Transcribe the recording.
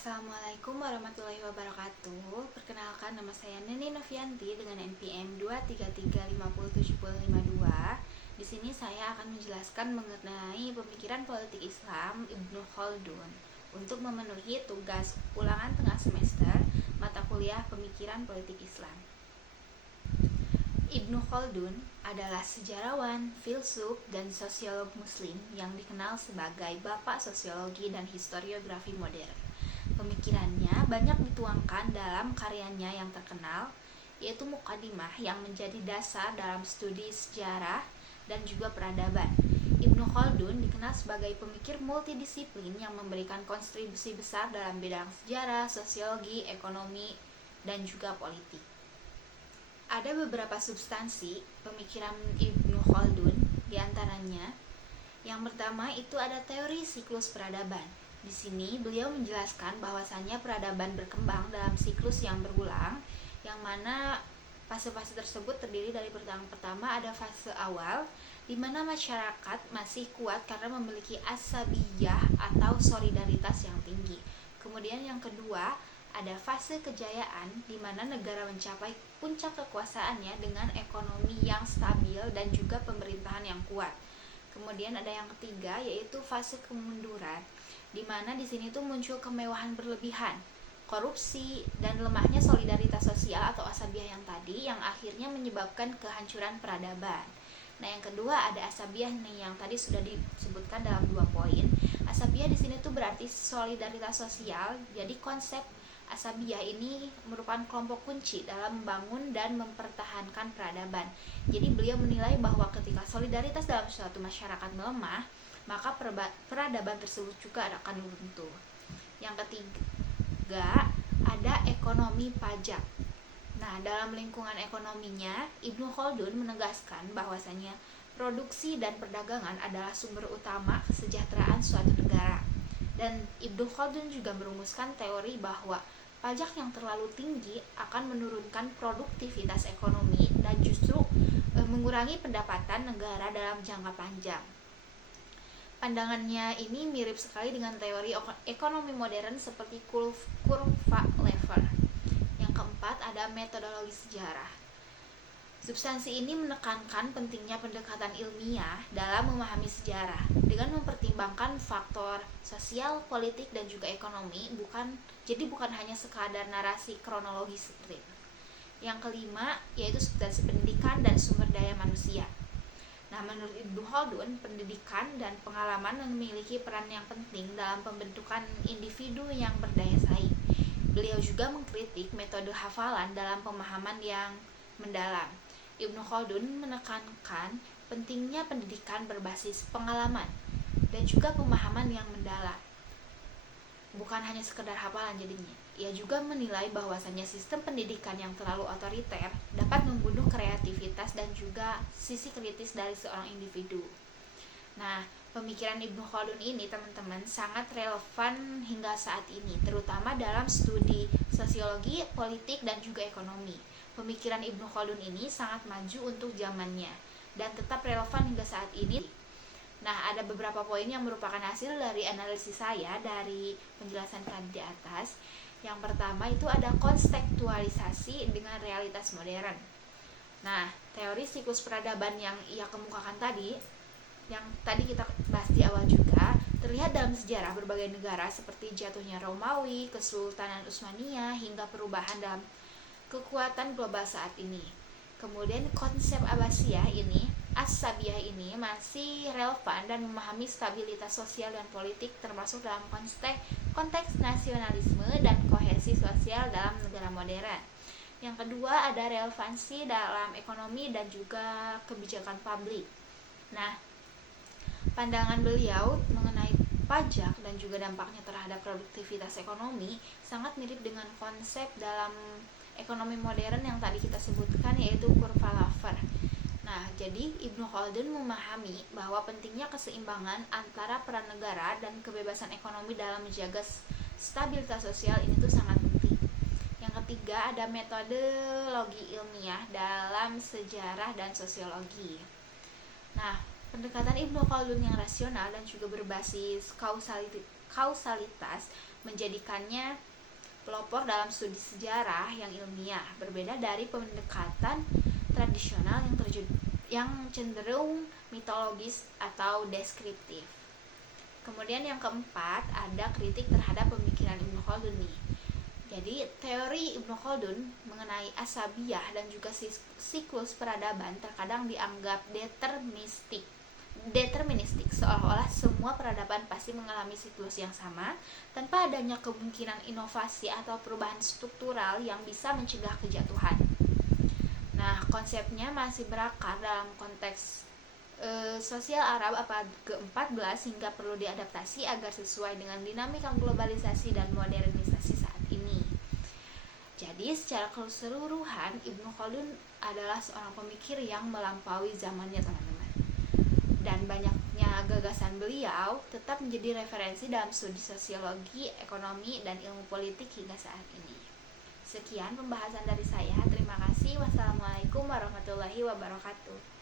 Assalamualaikum warahmatullahi wabarakatuh. Perkenalkan, nama saya Neni Novianti dengan NPM 233507052. Di sini saya akan menjelaskan mengenai pemikiran politik Islam Ibnu Khaldun untuk memenuhi tugas ulangan tengah semester mata kuliah Pemikiran Politik Islam. Ibnu Khaldun adalah sejarawan, filsuf, dan sosiolog muslim yang dikenal sebagai bapak sosiologi dan historiografi modern. Pemikirannya banyak dituangkan dalam karyanya yang terkenal, yaitu Muqaddimah yang menjadi dasar dalam studi sejarah dan juga peradaban. Ibnu Khaldun dikenal sebagai pemikir multidisiplin yang memberikan kontribusi besar dalam bidang sejarah, sosiologi, ekonomi, dan juga politik. Ada beberapa substansi pemikiran Ibnu Khaldun, diantaranya yang pertama itu ada teori siklus peradaban. Di sini beliau menjelaskan bahwasannya peradaban berkembang dalam siklus yang berulang, yang mana fase-fase tersebut terdiri dari pertama ada fase awal, di mana masyarakat masih kuat karena memiliki asabiyah atau solidaritas yang tinggi. Kemudian yang kedua ada fase kejayaan, di mana negara mencapai puncak kekuasaannya dengan ekonomi yang stabil dan juga pemerintahan yang kuat. Kemudian ada yang ketiga yaitu fase kemunduran, di mana di sini tuh muncul kemewahan berlebihan, korupsi, dan lemahnya solidaritas sosial atau asabiyah yang tadi, yang akhirnya menyebabkan kehancuran peradaban. Nah, yang kedua ada asabiyah nih, yang tadi sudah disebutkan dalam 2 poin. Asabiyah di sini tuh berarti solidaritas sosial. Jadi konsep asabiyah ini merupakan kelompok kunci dalam membangun dan mempertahankan peradaban. Jadi beliau menilai bahwa ketika solidaritas dalam suatu masyarakat melemah, maka peradaban tersebut juga akan runtuh. Yang ketiga ada ekonomi pajak. Nah, dalam lingkungan ekonominya, Ibnu Khaldun menegaskan bahwasanya produksi dan perdagangan adalah sumber utama kesejahteraan suatu negara. Dan Ibnu Khaldun juga merumuskan teori bahwa pajak yang terlalu tinggi akan menurunkan produktivitas ekonomi dan justru mengurangi pendapatan negara dalam jangka panjang. Pandangannya ini mirip sekali dengan teori ekonomi modern seperti kurva Laffer. Yang keempat ada metodologi sejarah. Substansi ini menekankan pentingnya pendekatan ilmiah dalam memahami sejarah dengan mempertimbangkan faktor sosial, politik, dan juga ekonomi, bukan hanya sekadar narasi kronologis seperti itu. Yang kelima yaitu substansi pendidikan dan sumber daya manusia. Nah, menurut Ibnu Khaldun, pendidikan dan pengalaman memiliki peran yang penting dalam pembentukan individu yang berdaya saing. Beliau juga mengkritik metode hafalan dalam pemahaman yang mendalam. Ibnu Khaldun menekankan pentingnya pendidikan berbasis pengalaman dan juga pemahaman yang mendalam, bukan hanya sekedar hafalan jadinya. Ia juga menilai bahwasannya sistem pendidikan yang terlalu otoriter dapat membunuh kreativitas dan juga sisi kritis dari seorang individu. Nah, pemikiran Ibnu Khaldun ini teman-teman sangat relevan hingga saat ini, terutama dalam studi sosiologi, politik, dan juga ekonomi. Pemikiran Ibnu Khaldun ini sangat maju untuk zamannya dan tetap relevan hingga saat ini. Nah, ada beberapa poin yang merupakan hasil dari analisis saya dari penjelasan tadi di atas. Yang pertama itu ada kontekstualisasi dengan realitas modern. Nah, teori siklus peradaban yang ia kemukakan tadi, yang tadi kita bahas di awal juga, terlihat dalam sejarah berbagai negara seperti jatuhnya Romawi, Kesultanan Utsmaniyah, hingga perubahan dalam kekuatan global saat ini. Kemudian konsep Abbasiyah ini, As-Sabiyah ini masih relevan dan memahami stabilitas sosial dan politik termasuk dalam konteks nasionalisme dan kohesi sosial dalam negara modern. Yang kedua ada relevansi dalam ekonomi dan juga kebijakan publik. Nah, pandangan beliau mengenai pajak dan juga dampaknya terhadap produktivitas ekonomi sangat mirip dengan konsep dalam ekonomi modern yang tadi kita sebutkan, yaitu kurva Laffer. Nah, jadi Ibnu Khaldun memahami bahwa pentingnya keseimbangan antara peran negara dan kebebasan ekonomi dalam menjaga stabilitas sosial ini tuh sangat penting. Yang ketiga ada metodologi ilmiah dalam sejarah dan sosiologi. Nah, Pendekatan Ibnu Khaldun yang rasional dan juga berbasis kausalitas menjadikannya pelopor dalam studi sejarah yang ilmiah, berbeda dari pendekatan tradisional yang cenderung mitologis atau deskriptif. Kemudian yang keempat, ada kritik terhadap pemikiran Ibnu Khaldun nih. Jadi teori Ibnu Khaldun mengenai asabiyah dan juga siklus peradaban terkadang dianggap deterministik, seolah-olah semua peradaban pasti mengalami siklus yang sama tanpa adanya kemungkinan inovasi atau perubahan struktural yang bisa mencegah kejatuhan. Nah, konsepnya masih berakar dalam konteks sosial Arab abad ke-14 hingga perlu diadaptasi agar sesuai dengan dinamika globalisasi dan modernisasi saat ini. Jadi secara keseluruhan Ibnu Khaldun adalah seorang pemikir yang melampaui zamannya, teman-teman. Dan banyaknya gagasan beliau tetap menjadi referensi dalam studi sosiologi, ekonomi, dan ilmu politik hingga saat ini. Sekian pembahasan dari saya. Terima kasih. Wassalamualaikum warahmatullahi wabarakatuh.